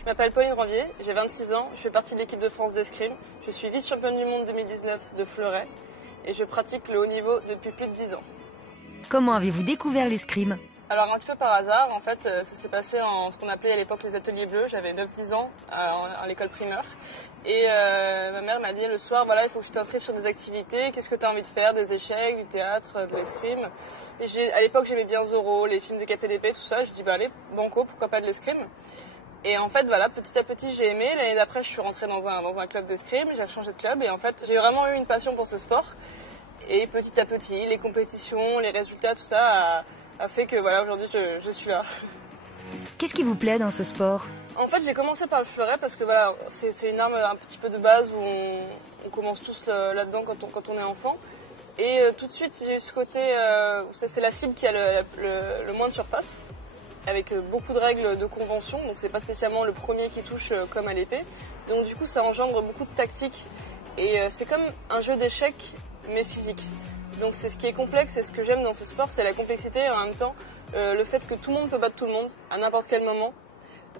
Je m'appelle Pauline Ranvier, j'ai 26 ans, je fais partie de l'équipe de France d'escrime. Je suis vice-championne du monde 2019 de fleuret et je pratique le haut niveau depuis plus de 10 ans. Comment avez-vous découvert l'escrime? Alors un petit peu par hasard, en fait, ça s'est passé en ce qu'on appelait à l'époque les ateliers bleus. J'avais 9-10 ans à l'école primaire. Et ma mère m'a dit le soir, voilà, il faut que tu t'inscrives sur des activités. Qu'est-ce que tu as envie de faire? Des échecs, du théâtre, de l'escrime. Et à l'époque, j'aimais bien Zorro, les films de KPDP, tout ça. Je dis, bah allez, banco, pourquoi pas de l'escrime? Et en fait, voilà, petit à petit, j'ai aimé. L'année d'après, je suis rentrée dans un club d'escrime. J'ai changé de club. Et en fait, j'ai vraiment eu une passion pour ce sport. Et petit à petit, les compétitions, les résultats, tout ça a fait que voilà, aujourd'hui je suis là. Qu'est-ce qui vous plaît dans ce sport? En fait, j'ai commencé par le fleuret parce que voilà, c'est une arme un petit peu de base où on commence tous là-dedans quand on est enfant. Et tout de suite, j'ai eu ce côté, c'est la cible qui a le moins de surface, avec beaucoup de règles de convention. Donc c'est pas spécialement le premier qui touche comme à l'épée. Donc du coup, ça engendre beaucoup de tactique. Et c'est comme un jeu d'échecs, mais physique. Donc c'est ce qui est complexe et ce que j'aime dans ce sport, c'est la complexité et en même temps le fait que tout le monde peut battre tout le monde à n'importe quel moment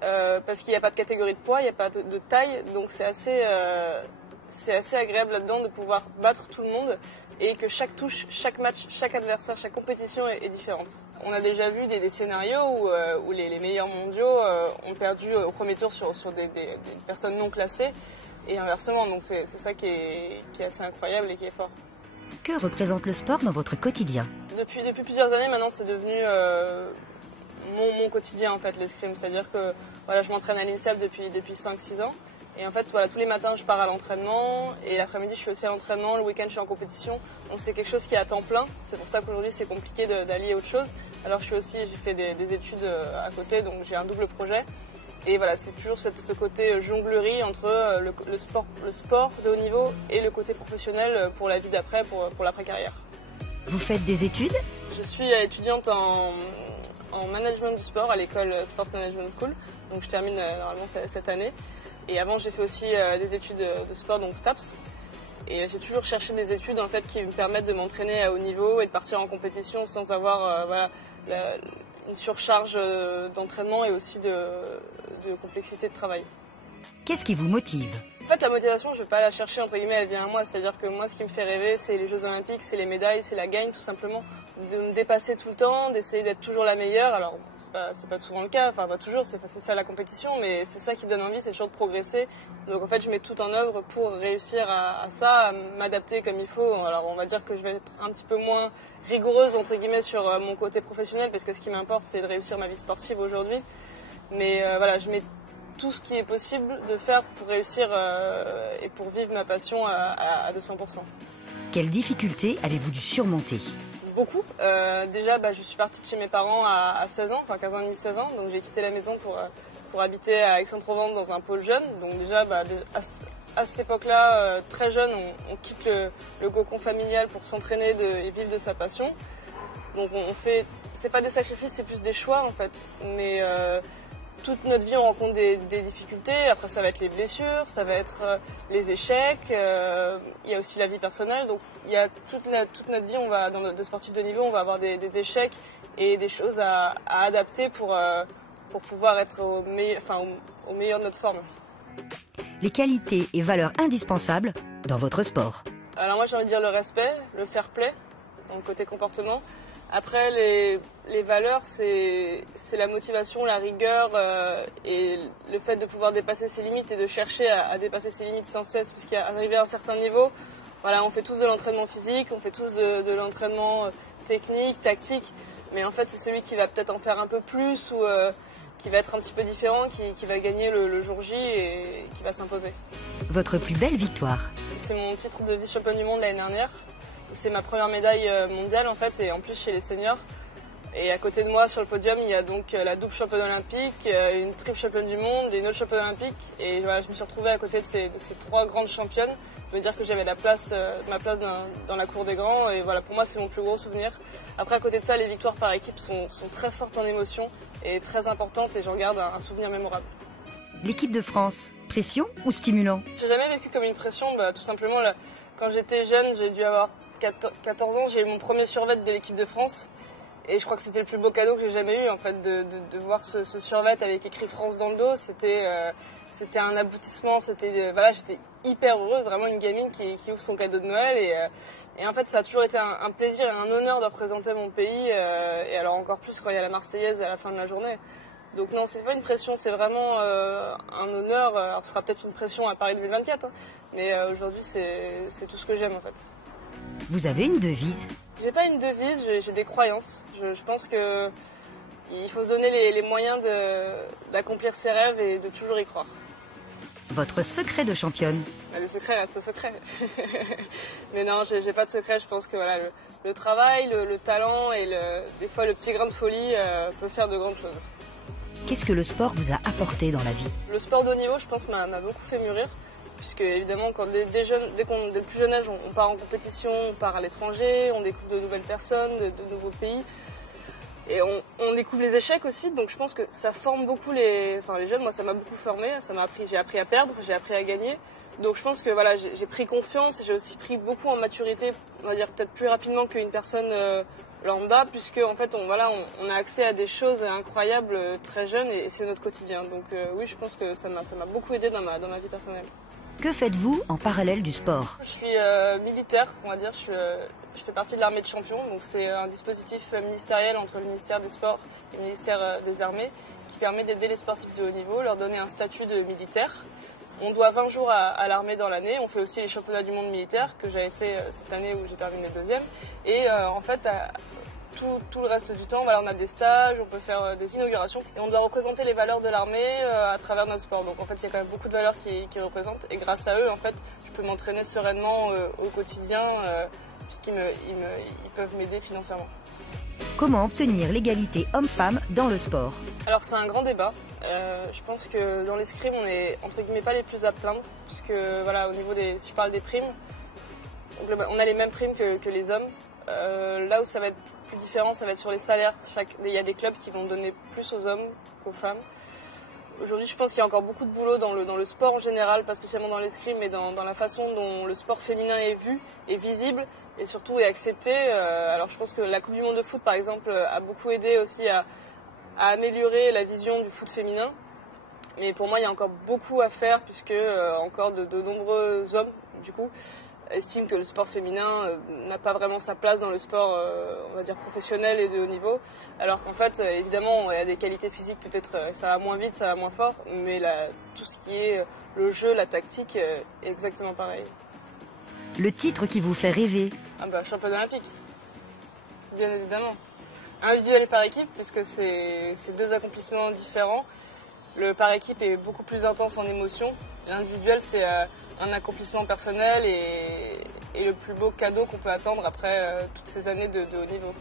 parce qu'il n'y a pas de catégorie de poids, il n'y a pas de taille, donc c'est assez agréable là-dedans de pouvoir battre tout le monde et que chaque touche, chaque match, chaque adversaire, chaque compétition est différente. On a déjà vu des scénarios où les meilleurs mondiaux ont perdu au premier tour sur des personnes non classées et inversement, donc c'est ça qui est assez incroyable et qui est fort. Que représente le sport dans votre quotidien? Depuis plusieurs années maintenant, c'est devenu mon quotidien en fait, l'escrime. C'est-à-dire que voilà, je m'entraîne à l'INSEP depuis 5-6 ans. Et en fait, voilà, tous les matins, je pars à l'entraînement. Et l'après-midi, je suis aussi à l'entraînement. Le week-end, je suis en compétition. Donc c'est quelque chose qui est à temps plein. C'est pour ça qu'aujourd'hui, c'est compliqué d'allier autre chose. Alors j'ai fait des études à côté, donc j'ai un double projet. Et voilà, c'est toujours ce côté jonglerie entre le sport de haut niveau et le côté professionnel pour la vie d'après, pour l'après-carrière. Vous faites des études? Je suis étudiante en management du sport à l'école Sport Management School. Donc je termine normalement cette année. Et avant, j'ai fait aussi des études de sport, donc STAPS. Et j'ai toujours cherché des études en fait, qui me permettent de m'entraîner à haut niveau et de partir en compétition sans avoir une surcharge d'entraînement et aussi de complexité de travail. Qu'est-ce qui vous motive? En fait, la motivation, je ne vais pas la chercher, entre guillemets, elle vient à moi. C'est-à-dire que moi, ce qui me fait rêver, c'est les Jeux Olympiques, c'est les médailles, c'est la gagne, tout simplement. De me dépasser tout le temps, d'essayer d'être toujours la meilleure. Alors, c'est pas souvent le cas, enfin, pas toujours, c'est ça la compétition, mais c'est ça qui donne envie, c'est toujours de progresser. Donc, en fait, je mets tout en œuvre pour réussir à ça, à m'adapter comme il faut. Alors, on va dire que je vais être un petit peu moins rigoureuse, entre guillemets, sur mon côté professionnel, parce que ce qui m'importe, c'est de réussir ma vie sportive aujourd'hui. Mais voilà, je mets tout ce qui est possible de faire pour réussir et pour vivre ma passion à 200%. Quelles difficultés avez-vous dû surmonter? Beaucoup. Déjà, je suis partie de chez mes parents à 16 ans, enfin 15 ans et demi, 16 ans. Donc j'ai quitté la maison pour habiter à Aix-en-Provence dans un pôle jeune. Donc déjà, à cette époque-là, très jeune, on quitte le cocon familial pour s'entraîner et vivre de sa passion. Donc c'est pas des sacrifices, c'est plus des choix en fait. Mais toute notre vie, on rencontre des difficultés. Après, ça va être les blessures, ça va être les échecs. Il y a aussi la vie personnelle. Donc, il y a toute notre vie, de sportif de niveau, on va avoir des échecs et des choses à adapter pour pouvoir être au meilleur de notre forme. Les qualités et valeurs indispensables dans votre sport? Alors moi, j'ai envie de dire le respect, le fair play, donc côté comportement. Après, les valeurs, c'est la motivation, la rigueur et le fait de pouvoir dépasser ses limites et de chercher à dépasser ses limites sans cesse. Parce qu'arrivé à un certain niveau, voilà, on fait tous de l'entraînement physique, on fait tous de l'entraînement technique, tactique. Mais en fait, c'est celui qui va peut-être en faire un peu plus ou qui va être un petit peu différent, qui va gagner le jour J et qui va s'imposer. Votre plus belle victoire? C'est mon titre de vice-championne du monde l'année dernière. C'est ma première médaille mondiale en fait, et en plus chez les seniors. Et à côté de moi sur le podium, il y a donc la double championne olympique, une triple championne du monde et une autre championne olympique. Et voilà, je me suis retrouvée à côté de ces trois grandes championnes. Je veux dire que j'avais ma place dans la cour des grands. Et voilà, pour moi, c'est mon plus gros souvenir. Après, à côté de ça, les victoires par équipe sont très fortes en émotion et très importantes. Et j'en garde un souvenir mémorable. L'équipe de France, pression ou stimulant? J'ai jamais vécu comme une pression. Tout simplement, quand j'étais jeune, j'ai dû avoir 14 ans, j'ai eu mon premier survêt de l'équipe de France. Et je crois que c'était le plus beau cadeau que j'ai jamais eu, en fait, de voir ce survêt avec écrit France dans le dos. C'était un aboutissement, voilà, j'étais hyper heureuse, vraiment une gamine qui ouvre son cadeau de Noël. Et en fait, ça a toujours été un plaisir et un honneur de représenter mon pays. Et alors encore plus quand il y a la Marseillaise à la fin de la journée. Donc non, c'est pas une pression, c'est vraiment un honneur. Alors ce sera peut-être une pression à Paris 2024, hein, mais aujourd'hui c'est tout ce que j'aime en fait. Vous avez une devise? J'ai pas une devise, j'ai des croyances. Je pense que il faut se donner les moyens d'accomplir ses rêves et de toujours y croire. Votre secret de championne? Le secret reste secret. Mais non, j'ai pas de secret. Je pense que voilà, le travail, le talent et des fois le petit grain de folie peut faire de grandes choses. Qu'est-ce que le sport vous a apporté dans la vie? Le sport de haut niveau, je pense, m'a beaucoup fait mûrir. Puisque évidemment, dès le plus jeune âge, on part en compétition, on part à l'étranger, on découvre de nouvelles personnes, de nouveaux pays. Et on découvre les échecs aussi, donc je pense que ça forme beaucoup les jeunes. Moi, ça m'a beaucoup formé, j'ai appris à perdre, j'ai appris à gagner. Donc je pense que voilà, j'ai pris confiance et j'ai aussi pris beaucoup en maturité, on va dire peut-être plus rapidement qu'une personne lambda, puisque en fait on a accès à des choses incroyables très jeunes et c'est notre quotidien. Donc oui, je pense que ça m'a beaucoup aidé dans ma vie personnelle. Que faites-vous en parallèle du sport? Je suis militaire, on va dire. Je fais partie de l'armée de champions. Donc c'est un dispositif ministériel entre le ministère des Sports et le ministère des Armées qui permet d'aider les sportifs de haut niveau, leur donner un statut de militaire. On doit 20 jours à l'armée dans l'année. On fait aussi les championnats du monde militaire que j'avais fait cette année où j'ai terminé deuxième. Et en fait, tout le reste du temps, voilà, on a des stages, on peut faire des inaugurations et on doit représenter les valeurs de l'armée à travers notre sport. Donc en fait, il y a quand même beaucoup de valeurs qui représentent et grâce à eux, en fait, je peux m'entraîner sereinement au quotidien puisqu'ils peuvent m'aider financièrement. Comment obtenir l'égalité homme-femme dans le sport? Alors c'est un grand débat. Je pense que dans l'escrime, on est entre guillemets pas les plus à plaindre puisque voilà, au niveau si je parle des primes, on a les mêmes primes que les hommes. Là où ça va être plus différent, ça va être sur les salaires. Il y a des clubs qui vont donner plus aux hommes qu'aux femmes. Aujourd'hui, je pense qu'il y a encore beaucoup de boulot dans le sport en général, pas spécialement dans l'escrime, mais dans la façon dont le sport féminin est vu, est visible et surtout est accepté. Alors je pense que la Coupe du Monde de foot, par exemple, a beaucoup aidé aussi à améliorer la vision du foot féminin. Mais pour moi, il y a encore beaucoup à faire puisque encore de nombreux hommes, du coup, estiment que le sport féminin n'a pas vraiment sa place dans le sport, on va dire, professionnel et de haut niveau. Alors qu'en fait, évidemment, il y a des qualités physiques, peut-être ça va moins vite, ça va moins fort, mais tout ce qui est le jeu, la tactique, est exactement pareil. Le titre qui vous fait rêver? Championne olympique, bien évidemment. Individuel et par équipe, puisque c'est deux accomplissements différents. Le par équipe est beaucoup plus intense en émotion. L'individuel, c'est un accomplissement personnel et le plus beau cadeau qu'on peut attendre après toutes ces années de haut niveau.